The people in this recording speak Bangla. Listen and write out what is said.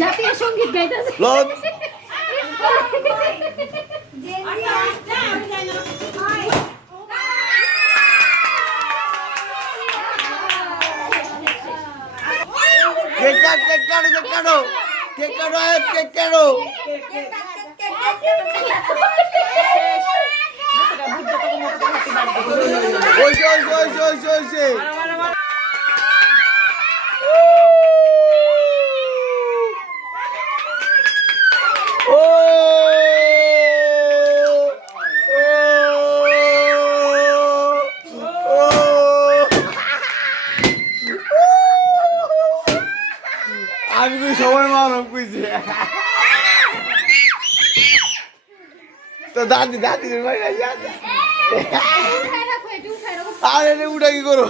জাতীয় সঙ্গীত গাইতেছে আমি সময় মারম কইছি তো দাদি দাদি আরে উঠা কি করো